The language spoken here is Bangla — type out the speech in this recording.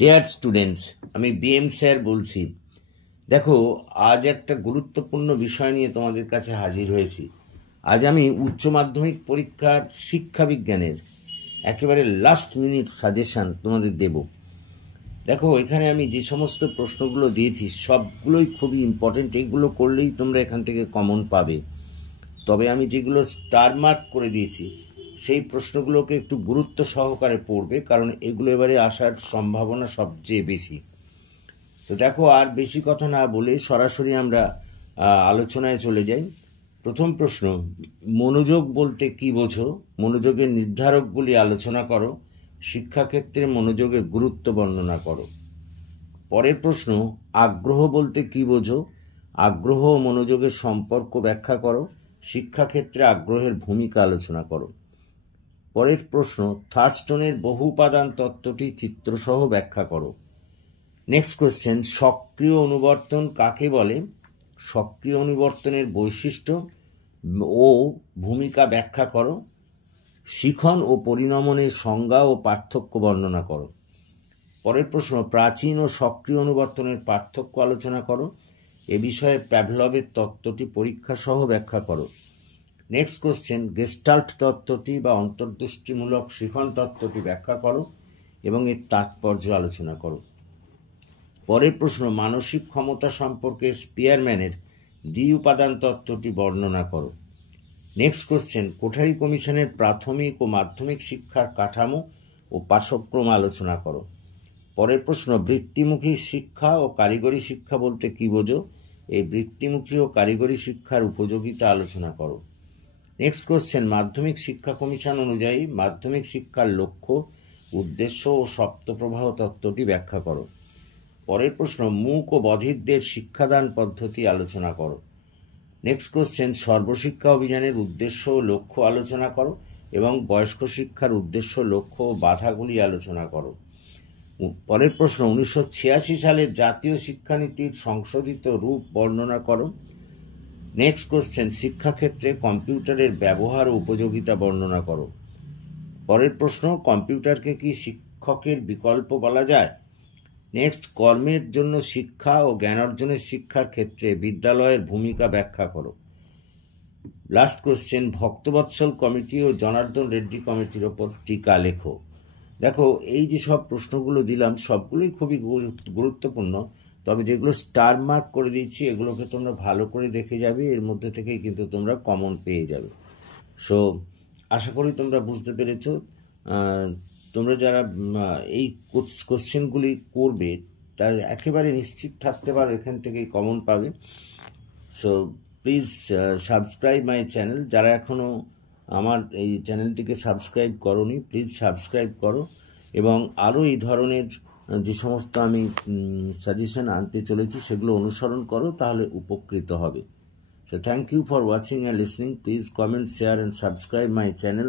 ডিয়ার স্টুডেন্টস, আমি বিএম স্যার বলছি। দেখো, আজ একটা গুরুত্বপূর্ণ বিষয় নিয়ে তোমাদের কাছে হাজির হয়েছি। আজ আমি উচ্চ মাধ্যমিক পরীক্ষার শিক্ষা বিজ্ঞানের একেবারে লাস্ট মিনিট সাজেশন তোমাদের দেব। দেখো, এখানে আমি যে সমস্ত প্রশ্নগুলো দিয়েছি সবগুলোই খুবই ইম্পর্টেন্ট। এগুলো করলেই তোমরা এখান থেকে কমন পাবে। তবে আমি যেগুলো স্টার মার্ক করে দিয়েছি সেই প্রশ্নগুলোকে একটু গুরুত্ব সহকারে পড়বে, কারণ এগুলো এবারে আসার সম্ভাবনা সবচেয়ে বেশি। তো দেখো, আর বেশি কথা না বলে সরাসরি আমরা আলোচনায় চলে যাই। প্রথম প্রশ্ন, মনোযোগ বলতে কি বোঝো? মনোযোগের নির্ধারকগুলি আলোচনা করো। শিক্ষাক্ষেত্রে মনোযোগের গুরুত্ব বর্ণনা করো। পরের প্রশ্ন, আগ্রহ বলতে কি বোঝো? আগ্রহ ও মনোযোগের সম্পর্ক ব্যাখ্যা করো। শিক্ষাক্ষেত্রে আগ্রহের ভূমিকা আলোচনা করো। পরের প্রশ্ন, থার্স্টনের বহু উপাদান তত্ত্বটি চিত্রসহ ব্যাখ্যা করো। নেক্সট কোয়েশ্চেন, সক্রিয় অনুবর্তন কাকে বলে? সক্রিয় অনুবর্তনের বৈশিষ্ট্য ও ভূমিকা ব্যাখ্যা করো। শিখন ও পরিণমনের সংজ্ঞা ও পার্থক্য বর্ণনা করো। পরের প্রশ্ন, প্রাচীন ও সক্রিয় অনুবর্তনের পার্থক্য আলোচনা করো। এ বিষয়ে প্যাভলভের তত্ত্বটি পরীক্ষা সহ ব্যাখ্যা করো। নেক্সট কোয়েশ্চেন, গেস্টাল্ট তত্ত্বটি বা অন্তর্দৃষ্টিমূলক শিখন তত্ত্বটি ব্যাখ্যা করো এবং এর তাৎপর্য আলোচনা করো। পরের প্রশ্ন, মানসিক ক্ষমতা সম্পর্কে স্পিয়ারম্যানের দ্বি উপাদান তত্ত্বটি বর্ণনা করো। নেক্সট কোয়েশ্চেন, কোঠারি কমিশনের প্রাথমিক ও মাধ্যমিক শিক্ষার কাঠামো ও পাঠ্যক্রম আলোচনা করো। পরের প্রশ্ন, বৃত্তিমুখী শিক্ষা ও কারিগরি শিক্ষা বলতে কি বোঝো? এই বৃত্তিমুখী ও কারিগরি শিক্ষার উপযোগিতা আলোচনা করো। নেক্সট কোয়েশ্চেন, মাধ্যমিক শিক্ষা কমিশন অনুযায়ী মাধ্যমিক শিক্ষার লক্ষ্য, উদ্দেশ্য ও সপ্তপ্রবাহ তত্ত্বটি ব্যাখ্যা করো। পরের প্রশ্ন, মূক ও বধিরদের শিক্ষাদান পদ্ধতি আলোচনা করো। নেক্সট কোয়েশ্চেন, সর্বশিক্ষা অভিযানের উদ্দেশ্য ও লক্ষ্য আলোচনা করো এবং বয়স্ক শিক্ষার উদ্দেশ্য, লক্ষ্য ও বাধাগুলি আলোচনা করো। পরের প্রশ্ন, 1986 সালের জাতীয় শিক্ষানীতির সংশোধিত রূপ বর্ণনা করো। নেক্সট কোয়েশ্চেন, শিক্ষাক্ষেত্রে কম্পিউটারের ব্যবহার ও উপযোগিতা বর্ণনা করো। পরের প্রশ্ন, কম্পিউটারকে কি শিক্ষকের বিকল্প বলা যায়? নেক্সট, কর্মের জন্য শিক্ষা ও জ্ঞান অর্জনের শিক্ষার ক্ষেত্রে বিদ্যালয়ের ভূমিকা ব্যাখ্যা করো। লাস্ট কোয়েশ্চেন, ভক্তবৎসল কমিটি ও জনার্দন রেড্ডি কমিটির ওপর টিকা লেখো। দেখো, এই যে সব প্রশ্নগুলো দিলাম সবগুলোই খুবই গুরুত্বপূর্ণ, তবে যেগুলো স্টার মার্ক করে দিচ্ছি এগুলোকে তোমরা ভালো করে দেখে যাবে, এর মধ্যে থেকেই কিন্তু তোমরা কমন পেয়ে যাবে। সো আশা করি তোমরা বুঝতে পেরেছো। তোমরা যারা এই কোশ্চেনগুলি করবে তার একেবারে নিশ্চিত থাকতে পারো এখান থেকেই কমন পাবে। So please subscribe my channel. যারা এখনও আমার এই চ্যানেলটিকে সাবস্ক্রাইব করোনি, প্লিজ সাবস্ক্রাইব করো এবং আরও এই ধরনের যে সমস্ত আমি সাজেশন আনতে চলেছি সেগুলো অনুসরণ করো, তাহলে উপকৃত হবে। So thank you for watching and listening. Please comment, share and subscribe my channel.